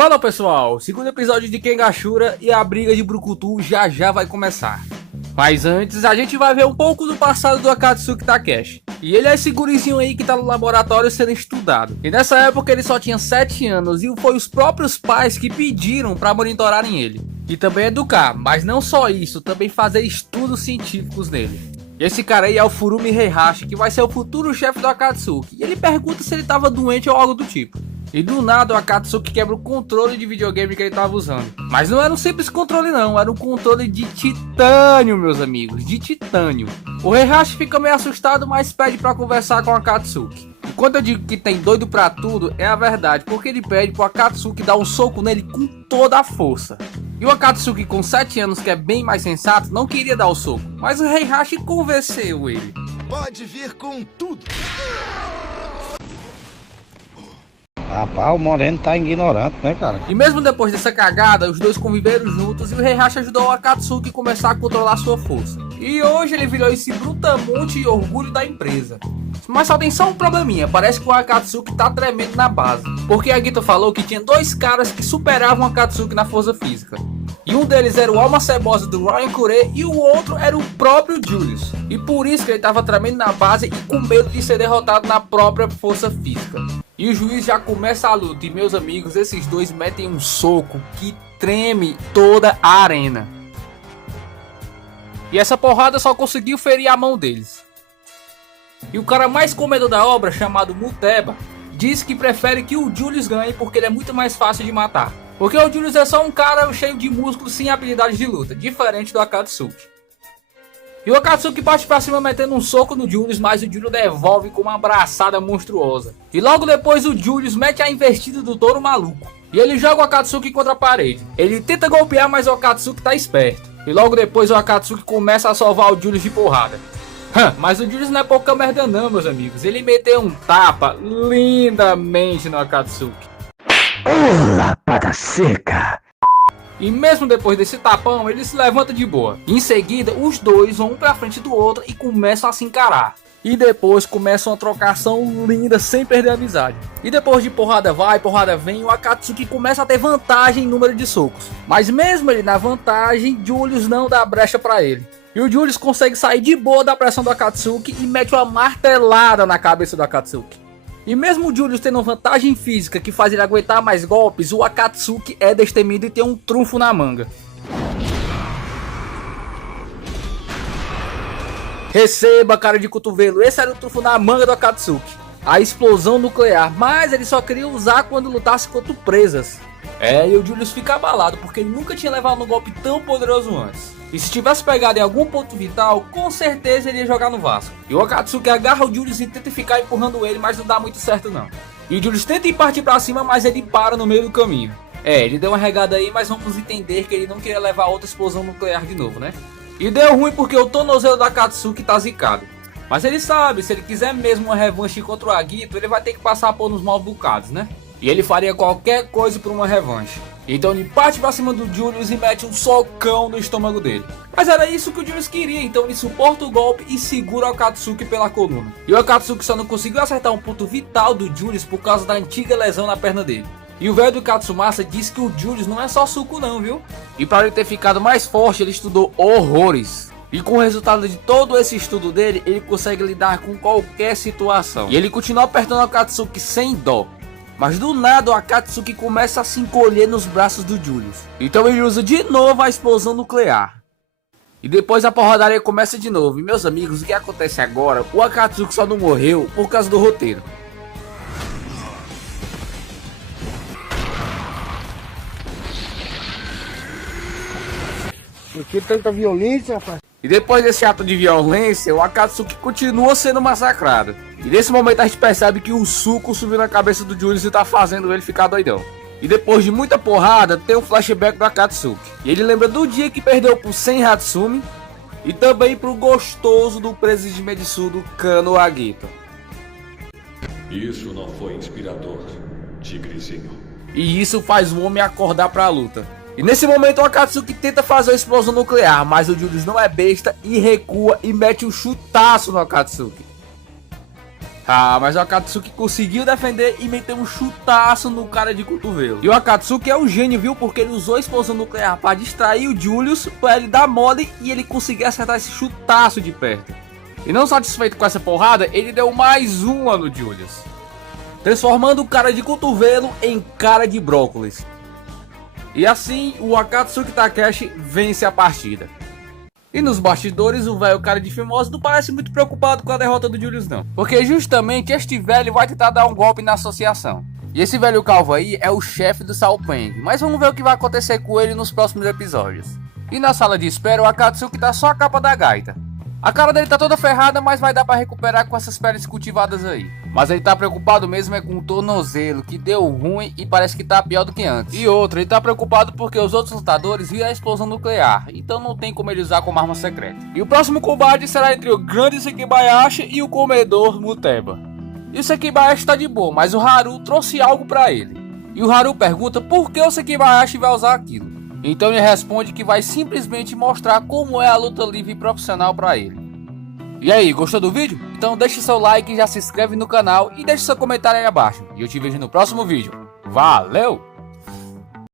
Fala pessoal, segundo episódio de Kengashura e a briga de Brucutu já vai começar. Mas antes a gente vai ver um pouco do passado do Akatsuki Takeshi. E ele é esse gurizinho aí que tá no laboratório sendo estudado. E nessa época ele só tinha 7 anos e foi os próprios pais que pediram pra monitorarem ele. E também educar, mas não só isso, também fazer estudos científicos nele. Esse cara aí é o Furumi Heihachi, que vai ser o futuro chefe do Akatsuki. E ele pergunta se ele tava doente ou algo do tipo. E do nada o Akatsuki quebra o controle de videogame que ele tava usando. Mas não era um simples controle não, era um controle de titânio, meus amigos, de titânio. O Heihachi fica meio assustado, mas pede pra conversar com o Akatsuki. E quando eu digo que tem doido pra tudo, é a verdade, porque ele pede pro Akatsuki dar um soco nele com toda a força. E o Akatsuki com 7 anos, que é bem mais sensato, não queria dar o soco, mas o Heihachi convenceu ele. Pode vir com tudo. Rapaz, o Moreno tá ignorante, né, cara? E mesmo depois dessa cagada, os dois conviveram juntos e o Heihachi ajudou o Akatsuki a começar a controlar sua força. E hoje ele virou esse brutamonte e orgulho da empresa. Mas só tem só um probleminha, parece que o Akatsuki tá tremendo na base. Porque a Gito falou que tinha 2 caras que superavam o Akatsuki na força física. E um deles era o alma cebosa do Ryan Kure e o outro era o próprio Julius. E por isso que ele tava tremendo na base e com medo de ser derrotado na própria força física. E o juiz já começa a luta e, meus amigos, esses dois metem um soco que treme toda a arena. E essa porrada só conseguiu ferir a mão deles. E o cara mais comedor da obra, chamado Muteba, diz que prefere que o Julius ganhe porque ele é muito mais fácil de matar. Porque o Julius é só um cara cheio de músculos sem habilidade de luta, diferente do Akatsuki. E o Akatsuki parte pra cima metendo um soco no Julius, mas o Julius devolve com uma abraçada monstruosa. E logo depois o Julius mete a investida do touro maluco. E ele joga o Akatsuki contra a parede. Ele tenta golpear, mas o Akatsuki tá esperto. E logo depois o Akatsuki começa a salvar o Julius de porrada. Mas o Julius não é pouca merda não, meus amigos. Ele meteu um tapa lindamente no Akatsuki. Lapada seca! E mesmo depois desse tapão, ele se levanta de boa. Em seguida, os dois vão um pra frente do outro e começam a se encarar. E depois começa uma trocação linda sem perder a amizade. E depois de porrada vai, porrada vem, o Akatsuki começa a ter vantagem em número de socos. Mas mesmo ele na vantagem, Julius não dá brecha pra ele. E o Julius consegue sair de boa da pressão do Akatsuki e mete uma martelada na cabeça do Akatsuki. E mesmo o Julius tendo vantagem física que faz ele aguentar mais golpes, o Akatsuki é destemido e tem um trunfo na manga. Receba, cara de cotovelo, esse era o trunfo na manga do Akatsuki. A explosão nuclear, mas ele só queria usar quando lutasse contra presas. E o Julius fica abalado porque ele nunca tinha levado um golpe tão poderoso antes. E se tivesse pegado em algum ponto vital, com certeza ele ia jogar no Vasco. E o Akatsuki agarra o Julius e tenta ficar empurrando ele, mas não dá muito certo não. E o Julius tenta ir partir pra cima, mas ele para no meio do caminho. Ele deu uma regada aí, mas vamos entender que ele não queria levar outra explosão nuclear de novo, né? E deu ruim porque o tornozelo do Akatsuki tá zicado. Mas ele sabe, se ele quiser mesmo uma revanche contra o Agito, ele vai ter que passar por uns maus bocados, né? E ele faria qualquer coisa por uma revanche. Então ele parte pra cima do Julius e mete um socão no estômago dele. Mas era isso que o Julius queria, então ele suporta o golpe e segura o Akatsuki pela coluna. E o Akatsuki só não conseguiu acertar um ponto vital do Julius por causa da antiga lesão na perna dele. E o velho do Katsumasa diz que o Julius não é só suco não, viu? E para ele ter ficado mais forte, ele estudou horrores. E com o resultado de todo esse estudo dele, ele consegue lidar com qualquer situação. E ele continua apertando o Akatsuki sem dó. Mas do nada o Akatsuki começa a se encolher nos braços do Julius. Então ele usa de novo a explosão nuclear. E depois a porradaria começa de novo. E meus amigos, o que acontece agora? O Akatsuki só não morreu por causa do roteiro. Por que tanta violência, rapaz? E depois desse ato de violência, o Akatsuki continua sendo massacrado. E nesse momento a gente percebe que o suco subiu na cabeça do Julius e tá fazendo ele ficar doidão. E depois de muita porrada, tem um flashback do Akatsuki. E ele lembra do dia que perdeu pro Sen Hatsumi e também pro gostoso do presidente Medisudo, Kano Agito. Isso não foi inspirador, tigrezinho. E isso faz o homem acordar pra luta. E nesse momento o Akatsuki tenta fazer a explosão nuclear, mas o Julius não é besta e recua e mete um chutaço no Akatsuki. Mas o Akatsuki conseguiu defender e meteu um chutaço no cara de cotovelo. E o Akatsuki é um gênio, viu? Porque ele usou a explosão nuclear para distrair o Julius, para ele dar mole e ele conseguir acertar esse chutaço de perto. E não satisfeito com essa porrada, ele deu mais uma no Julius, transformando o cara de cotovelo em cara de brócolis. E assim, o Akatsuki Takeshi vence a partida. E nos bastidores, o velho cara de Fimose não parece muito preocupado com a derrota do Julius não. Porque justamente este velho vai tentar dar um golpe na associação. E esse velho calvo aí é o chefe do Sao Peng. Mas vamos ver o que vai acontecer com ele nos próximos episódios. E na sala de espera, o Akatsuki tá só a capa da gaita. A cara dele tá toda ferrada, mas vai dar pra recuperar com essas peles cultivadas aí. Mas ele tá preocupado mesmo é com o tornozelo, que deu ruim e parece que tá pior do que antes. E outra, ele tá preocupado porque os outros lutadores viram a explosão nuclear, então não tem como ele usar como arma secreta. E o próximo combate será entre o grande Sekibayashi e o comedor Muteba. E o Sekibayashi tá de boa, mas o Haru trouxe algo pra ele. E o Haru pergunta por que o Sekibayashi vai usar aquilo. Então ele responde que vai simplesmente mostrar como é a luta livre profissional pra ele. E aí, gostou do vídeo? Então deixe seu like, já se inscreve no canal e deixe seu comentário aí abaixo. E eu te vejo no próximo vídeo. Valeu!